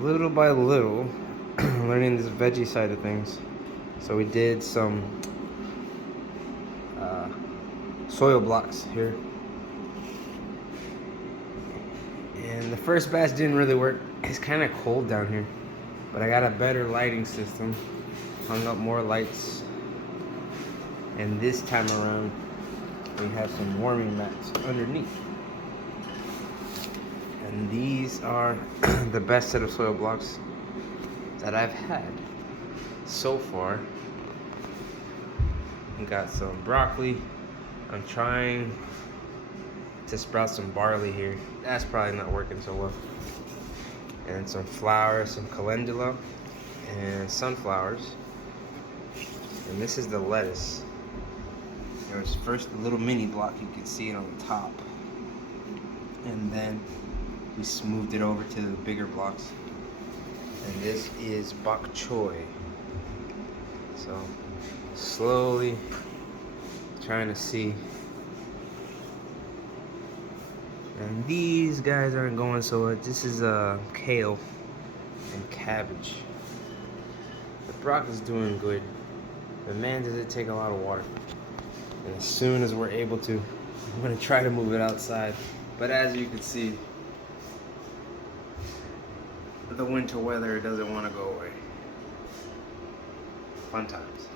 little by little, learning this veggie side of things. So we did some soil blocks here. And the first batch didn't really work. It's kind of cold down here. But I got a better lighting system. Hung up more lights. And this time around, we have some warming mats underneath. And these are the best set of soil blocks that I've had so far. We got some broccoli. I'm trying to sprout some barley here. That's probably not working so well. And some flowers, some calendula, and sunflowers. And this is the lettuce. There was first a little mini block, you can see it on the top. And then we smoothed it over to the bigger blocks. And this is bok choy. So slowly trying to see. And these guys aren't going so well. This is kale and cabbage. The broccoli's doing good, but man, does it take a lot of water. And as soon as we're able to, I'm gonna try to move it outside. But as you can see, the winter weather doesn't want to go away. Fun times.